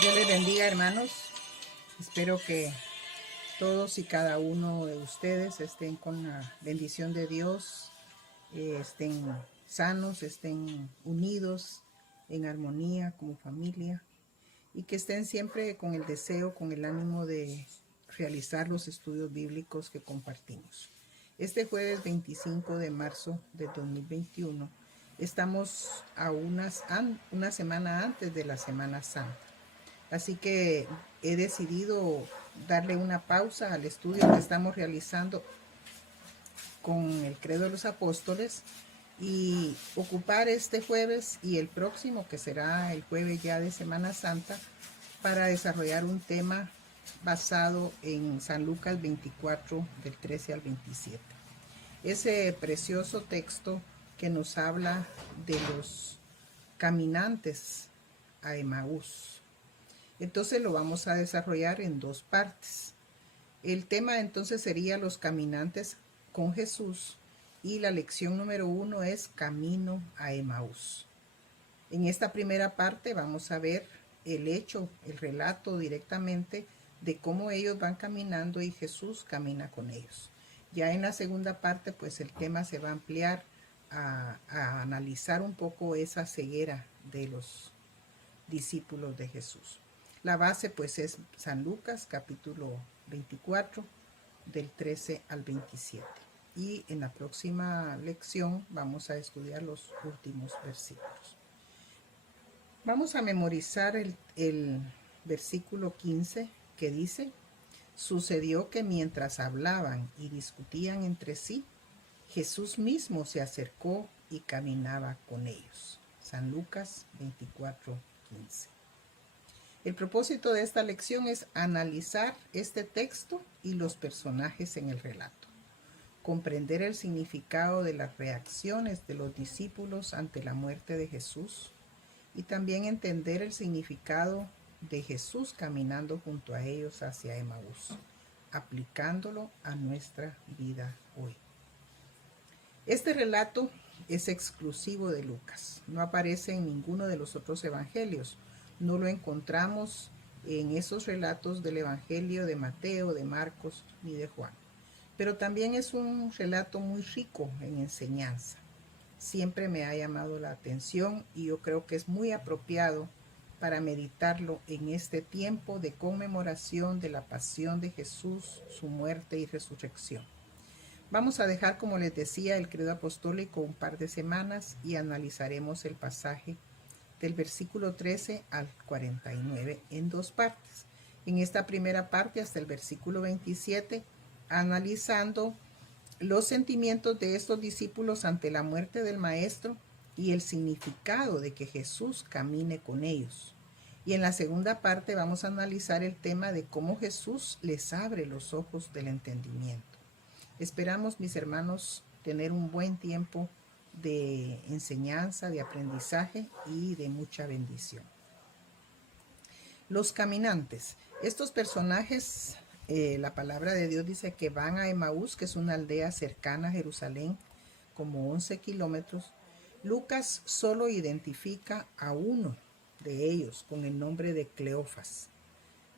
Dios les bendiga, hermanos. Espero que todos y cada uno de ustedes estén con la bendición de Dios, estén sanos, estén unidos en armonía como familia y que estén siempre con el deseo, con el ánimo de realizar los estudios bíblicos que compartimos. Este jueves 25 de marzo de 2021 estamos a una semana antes de la Semana Santa. Así que he decidido darle una pausa al estudio que estamos realizando con el Credo de los Apóstoles y ocupar este jueves y el próximo, que será el jueves ya de Semana Santa, para desarrollar un tema basado en San Lucas 24, del 13 al 27. Ese precioso texto que nos habla de los caminantes a Emaús. Entonces lo vamos a desarrollar en dos partes. El tema entonces sería los caminantes con Jesús y la lección número 1 es Camino a Emaús. En esta primera parte vamos a ver el relato directamente de cómo ellos van caminando y Jesús camina con ellos. Ya en la segunda parte pues el tema se va a ampliar a analizar un poco esa ceguera de los discípulos de Jesús. La base pues es San Lucas capítulo 24 del 13 al 27. Y en la próxima lección vamos a estudiar los últimos versículos. Vamos a memorizar el versículo 15 que dice: sucedió que mientras hablaban y discutían entre sí, Jesús mismo se acercó y caminaba con ellos. San Lucas 24:15. El propósito de esta lección es analizar este texto y los personajes en el relato, comprender el significado de las reacciones de los discípulos ante la muerte de Jesús y también entender el significado de Jesús caminando junto a ellos hacia Emaús, aplicándolo a nuestra vida hoy. Este relato es exclusivo de Lucas, no aparece en ninguno de los otros evangelios. No lo encontramos en esos relatos del evangelio de Mateo, de Marcos ni de Juan. Pero también es un relato muy rico en enseñanza. Siempre me ha llamado la atención y yo creo que es muy apropiado para meditarlo en este tiempo de conmemoración de la pasión de Jesús, su muerte y resurrección. Vamos a dejar, como les decía, el credo apostólico un par de semanas y analizaremos el pasaje del versículo 13 al 49 en dos partes. En esta primera parte hasta el versículo 27, analizando los sentimientos de estos discípulos ante la muerte del Maestro y el significado de que Jesús camine con ellos. Y en la segunda parte vamos a analizar el tema de cómo Jesús les abre los ojos del entendimiento. Esperamos, mis hermanos, tener un buen tiempo de enseñanza, de aprendizaje y de mucha bendición. Los caminantes. Estos personajes, la palabra de Dios dice que van a Emaús, que es una aldea cercana a Jerusalén, como 11 kilómetros. Lucas solo identifica a uno de ellos con el nombre de Cleofas.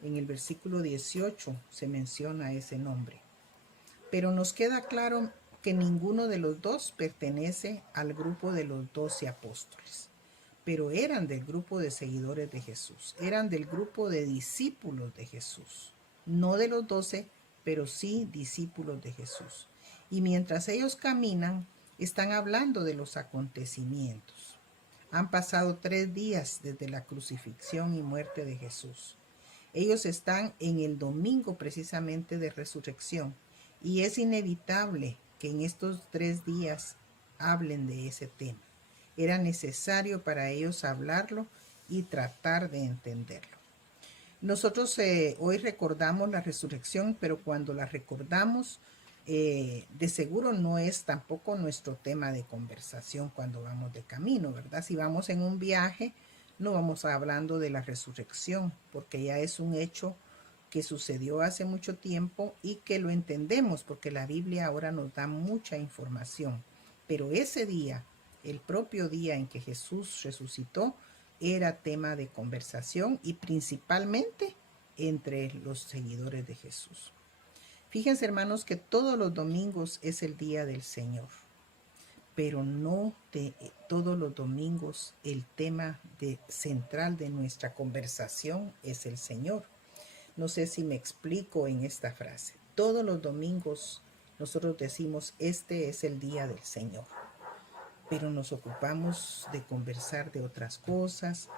En el versículo 18 se menciona ese nombre. Pero nos queda claro que ninguno de los dos pertenece al grupo de los 12 apóstoles, pero eran del grupo de seguidores de Jesús, eran del grupo de discípulos de Jesús, no de los 12, pero sí discípulos de Jesús. Y mientras ellos caminan, están hablando de los acontecimientos. Han pasado 3 días desde la crucifixión y muerte de Jesús. Ellos están en el domingo precisamente de resurrección. Y es inevitable que en estos 3 días hablen de ese tema. Era necesario para ellos hablarlo y tratar de entenderlo. Nosotros hoy recordamos la resurrección, pero cuando la recordamos, de seguro no es tampoco nuestro tema de conversación cuando vamos de camino, ¿verdad? Si vamos en un viaje, no vamos hablando de la resurrección, porque ya es un hecho que sucedió hace mucho tiempo y que lo entendemos porque la Biblia ahora nos da mucha información. Pero ese día, el propio día en que Jesús resucitó, era tema de conversación y principalmente entre los seguidores de Jesús. Fíjense, hermanos, que todos los domingos es el día del Señor, pero no todos los domingos el tema central de nuestra conversación es el Señor. No sé si me explico en esta frase. Todos los domingos nosotros decimos, este es el día del Señor, pero nos ocupamos de conversar de otras cosas,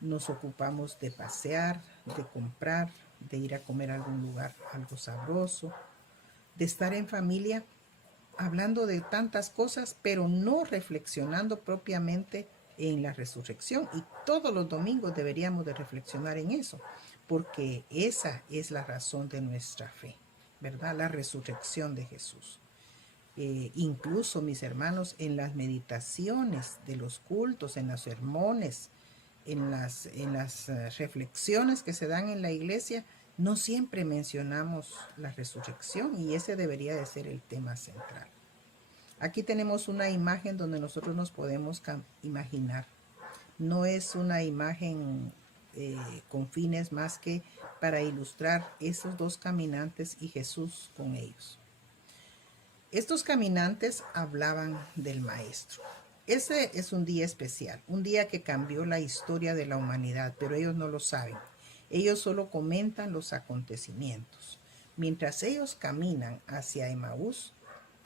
nos ocupamos de pasear, de comprar, de ir a comer a algún lugar algo sabroso, de estar en familia hablando de tantas cosas, pero no reflexionando propiamente en la resurrección. Y todos los domingos deberíamos de reflexionar en eso, porque esa es la razón de nuestra fe, ¿verdad? La resurrección de Jesús. Incluso, mis hermanos, en las meditaciones de los cultos, en los sermones, en las reflexiones que se dan en la iglesia, no siempre mencionamos la resurrección y ese debería de ser el tema central. Aquí tenemos una imagen donde nosotros nos podemos imaginar. No es una imagen con fines más que para ilustrar esos dos caminantes y Jesús con ellos. Estos caminantes hablaban del Maestro. Ese es un día especial, un día que cambió la historia de la humanidad, pero ellos no lo saben. Ellos solo comentan los acontecimientos. Mientras ellos caminan hacia Emaús,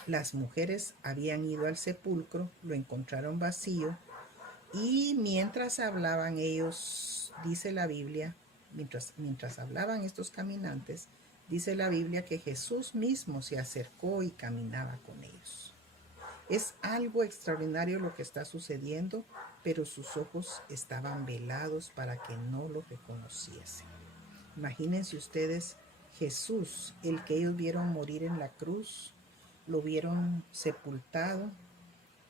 las mujeres habían ido al sepulcro, lo encontraron vacío, y mientras hablaban ellos, dice la Biblia, mientras hablaban estos caminantes, dice la Biblia que Jesús mismo se acercó y caminaba con ellos. Es algo extraordinario lo que está sucediendo, pero sus ojos estaban velados para que no lo reconociesen. Imagínense ustedes, Jesús, el que ellos vieron morir en la cruz, lo vieron sepultado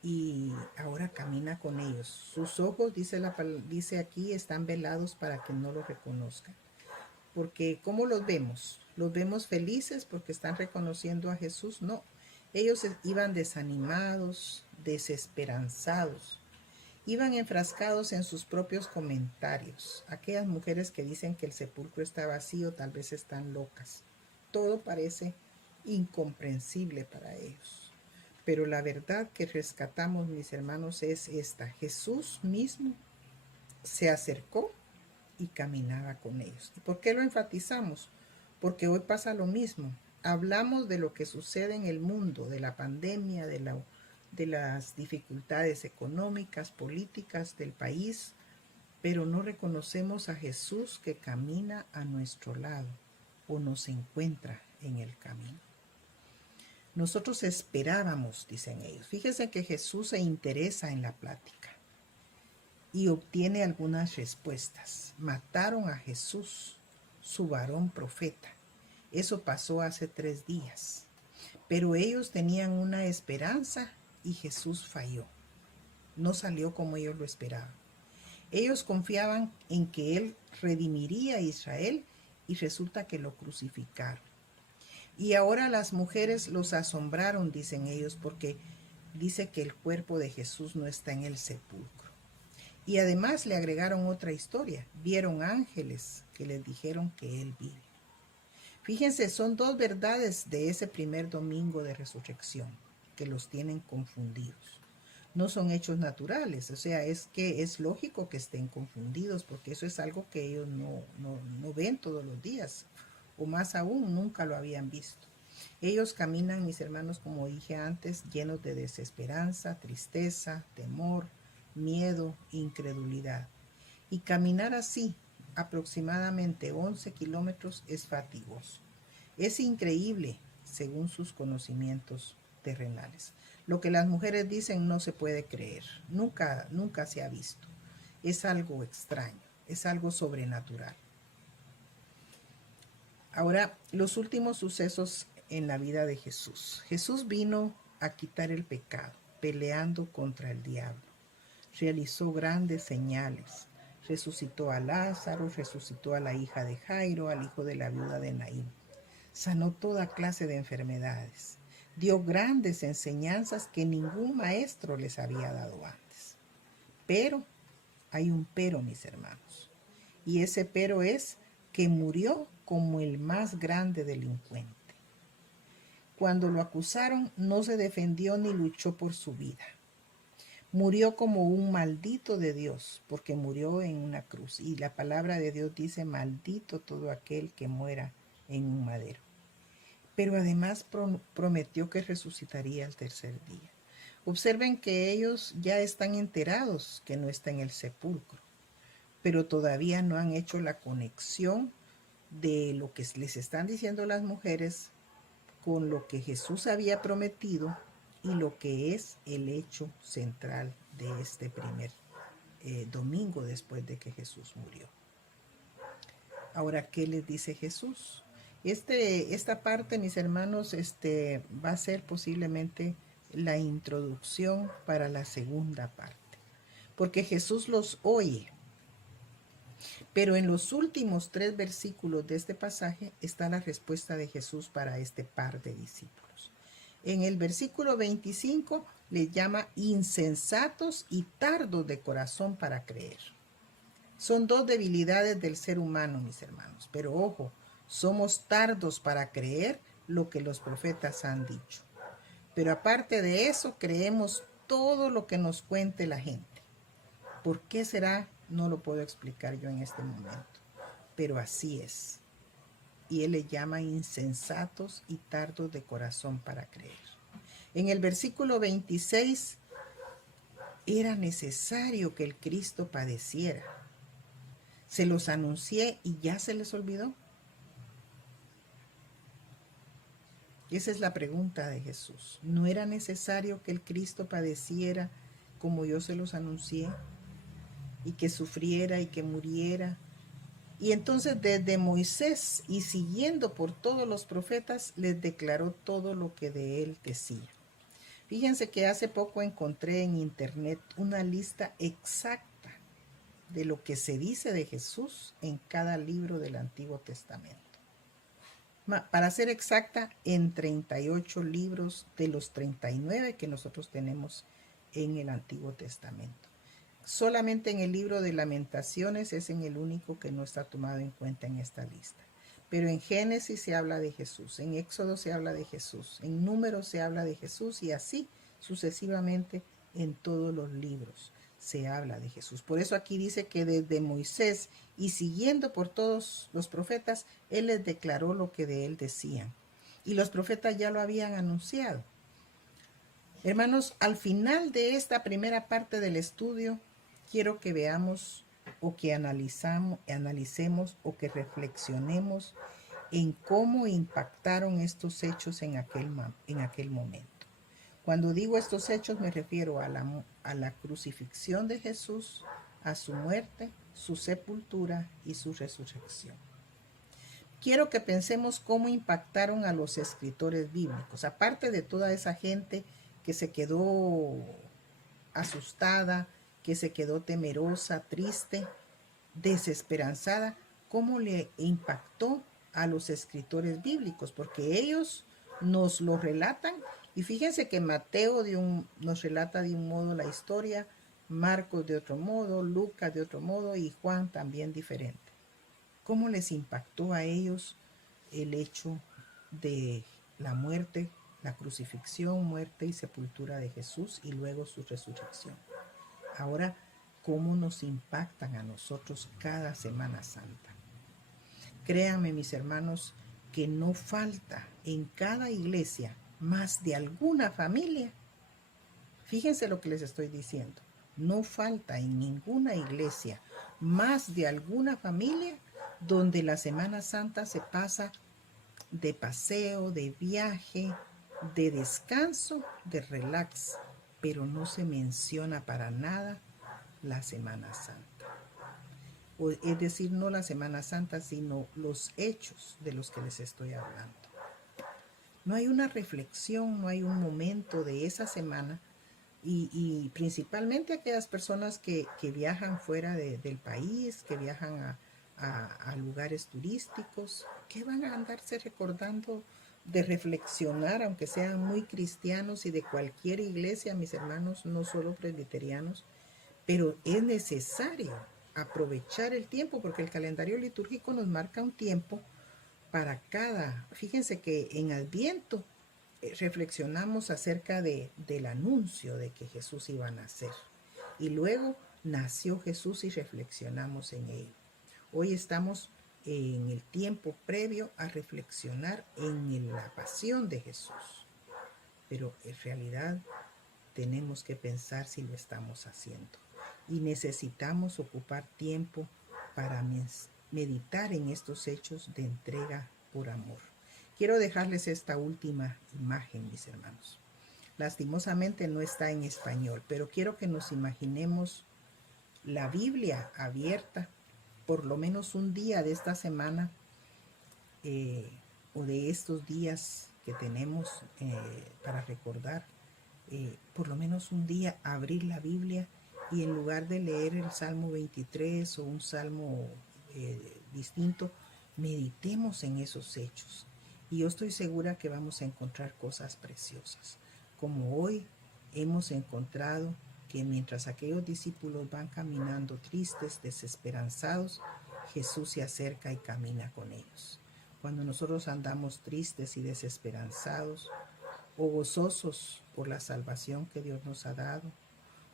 y ahora camina con ellos. Sus ojos, dice aquí, están velados para que no lo reconozcan. Porque ¿cómo los vemos? ¿Los vemos felices porque están reconociendo a Jesús? No, ellos iban desanimados, desesperanzados, iban enfrascados en sus propios comentarios. Aquellas mujeres que dicen que el sepulcro está vacío tal vez están locas. Todo parece incomprensible para ellos. Pero la verdad que rescatamos, mis hermanos, es esta. Jesús mismo se acercó y caminaba con ellos. ¿Y por qué lo enfatizamos? Porque hoy pasa lo mismo. Hablamos de lo que sucede en el mundo, de la pandemia, de las dificultades económicas, políticas del país, pero no reconocemos a Jesús que camina a nuestro lado o nos encuentra en el camino. Nosotros esperábamos, dicen ellos. Fíjense que Jesús se interesa en la plática y obtiene algunas respuestas. Mataron a Jesús, su varón profeta. Eso pasó hace 3 días. Pero ellos tenían una esperanza y Jesús falló. No salió como ellos lo esperaban. Ellos confiaban en que Él redimiría a Israel y resulta que lo crucificaron. Y ahora las mujeres los asombraron, dicen ellos, porque dice que el cuerpo de Jesús no está en el sepulcro. Y además le agregaron otra historia. Vieron ángeles que les dijeron que Él vive. Fíjense, son 2 verdades de ese primer domingo de resurrección que los tienen confundidos. No son hechos naturales, o sea, es que es lógico que estén confundidos porque eso es algo que ellos no ven todos los días, o más aún, nunca lo habían visto. Ellos caminan, mis hermanos, como dije antes, llenos de desesperanza, tristeza, temor, miedo, incredulidad. Y caminar así, aproximadamente 11 kilómetros, es fatigoso. Es increíble según sus conocimientos terrenales. Lo que las mujeres dicen no se puede creer, nunca se ha visto. Es algo extraño, es algo sobrenatural. Ahora, los últimos sucesos en la vida de Jesús. Jesús vino a quitar el pecado, peleando contra el diablo. Realizó grandes señales. Resucitó a Lázaro, resucitó a la hija de Jairo, al hijo de la viuda de Naín. Sanó toda clase de enfermedades. Dio grandes enseñanzas que ningún maestro les había dado antes. Pero hay un pero, mis hermanos. Y ese pero es que murió como el más grande delincuente. Cuando lo acusaron, no se defendió ni luchó por su vida. Murió como un maldito de Dios, porque murió en una cruz. Y la palabra de Dios dice, maldito todo aquel que muera en un madero. Pero además prometió que resucitaría al tercer día. Observen que ellos ya están enterados que no está en el sepulcro, pero todavía no han hecho la conexión de lo que les están diciendo las mujeres con lo que Jesús había prometido y lo que es el hecho central de este primer domingo después de que Jesús murió. Ahora, ¿qué les dice Jesús? Esta parte, mis hermanos, va a ser posiblemente la introducción para la segunda parte, porque Jesús los oye. Pero en los últimos 3 versículos de este pasaje está la respuesta de Jesús para este par de discípulos. En el versículo 25 les llama insensatos y tardos de corazón para creer. Son 2 debilidades del ser humano, mis hermanos. Pero ojo, somos tardos para creer lo que los profetas han dicho. Pero aparte de eso, creemos todo lo que nos cuente la gente. ¿Por qué será? No lo puedo explicar yo en este momento. Pero así es. Y él le llama insensatos y tardos de corazón para creer. En el versículo 26, era necesario que el Cristo padeciera. Se los anuncié y ya se les olvidó. Esa es la pregunta de Jesús. ¿No era necesario que el Cristo padeciera como yo se los anuncié? Y que sufriera y que muriera. Y entonces desde Moisés y siguiendo por todos los profetas, les declaró todo lo que de él decía. Fíjense que hace poco encontré en internet una lista exacta de lo que se dice de Jesús en cada libro del Antiguo Testamento. Para ser exacta, en 38 libros de los 39 que nosotros tenemos en el Antiguo Testamento. Solamente en el libro de Lamentaciones es en el único que no está tomado en cuenta en esta lista. Pero en Génesis se habla de Jesús, en Éxodo se habla de Jesús, en Números se habla de Jesús y así sucesivamente en todos los libros se habla de Jesús. Por eso aquí dice que desde Moisés y siguiendo por todos los profetas, él les declaró lo que de él decían. Y los profetas ya lo habían anunciado. Hermanos, al final de esta primera parte del estudio, quiero que veamos o que analicemos o que reflexionemos en cómo impactaron estos hechos en aquel momento. Cuando digo estos hechos me refiero a la crucifixión de Jesús, a su muerte, su sepultura y su resurrección. Quiero que pensemos cómo impactaron a los escritores bíblicos, aparte de toda esa gente que se quedó asustada, que se quedó temerosa, triste, desesperanzada, cómo le impactó a los escritores bíblicos, porque ellos nos lo relatan. Y fíjense que Mateo nos relata de un modo la historia, Marcos de otro modo, Lucas de otro modo y Juan también diferente. ¿Cómo les impactó a ellos el hecho de la muerte, la crucifixión, muerte y sepultura de Jesús y luego su resurrección? Ahora, ¿cómo nos impactan a nosotros cada Semana Santa? Créanme, mis hermanos, que no falta en cada iglesia más de alguna familia. Fíjense lo que les estoy diciendo. No falta en ninguna iglesia más de alguna familia donde la Semana Santa se pasa de paseo, de viaje, de descanso, de relax, pero no se menciona para nada la Semana Santa. Es decir, no la Semana Santa, sino los hechos de los que les estoy hablando. No hay una reflexión, no hay un momento de esa semana y principalmente aquellas personas que viajan fuera del país, que viajan a lugares turísticos, que van a andarse recordando de reflexionar, aunque sean muy cristianos y de cualquier iglesia, mis hermanos, no solo presbiterianos, pero es necesario aprovechar el tiempo porque el calendario litúrgico nos marca un tiempo para cada. Fíjense que en Adviento reflexionamos acerca del anuncio de que Jesús iba a nacer y luego nació Jesús y reflexionamos en ello. Hoy estamos en el tiempo previo a reflexionar en la pasión de Jesús, pero en realidad tenemos que pensar si lo estamos haciendo y necesitamos ocupar tiempo para meditar en estos hechos de entrega por amor. Quiero dejarles esta última imagen, mis hermanos. Lastimosamente no está en español, pero quiero que nos imaginemos la Biblia abierta por lo menos un día de esta semana o de estos días que tenemos para recordar, por lo menos un día abrir la Biblia y en lugar de leer el Salmo 23 o un salmo distinto, meditemos en esos hechos. Y yo estoy segura que vamos a encontrar cosas preciosas, como hoy hemos encontrado que mientras aquellos discípulos van caminando tristes, desesperanzados, Jesús se acerca y camina con ellos. Cuando nosotros andamos tristes y desesperanzados, o gozosos por la salvación que Dios nos ha dado,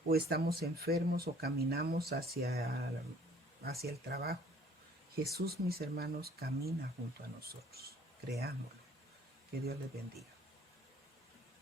o estamos enfermos o caminamos hacia el trabajo, Jesús, mis hermanos, camina junto a nosotros. Creámoslo. Que Dios les bendiga.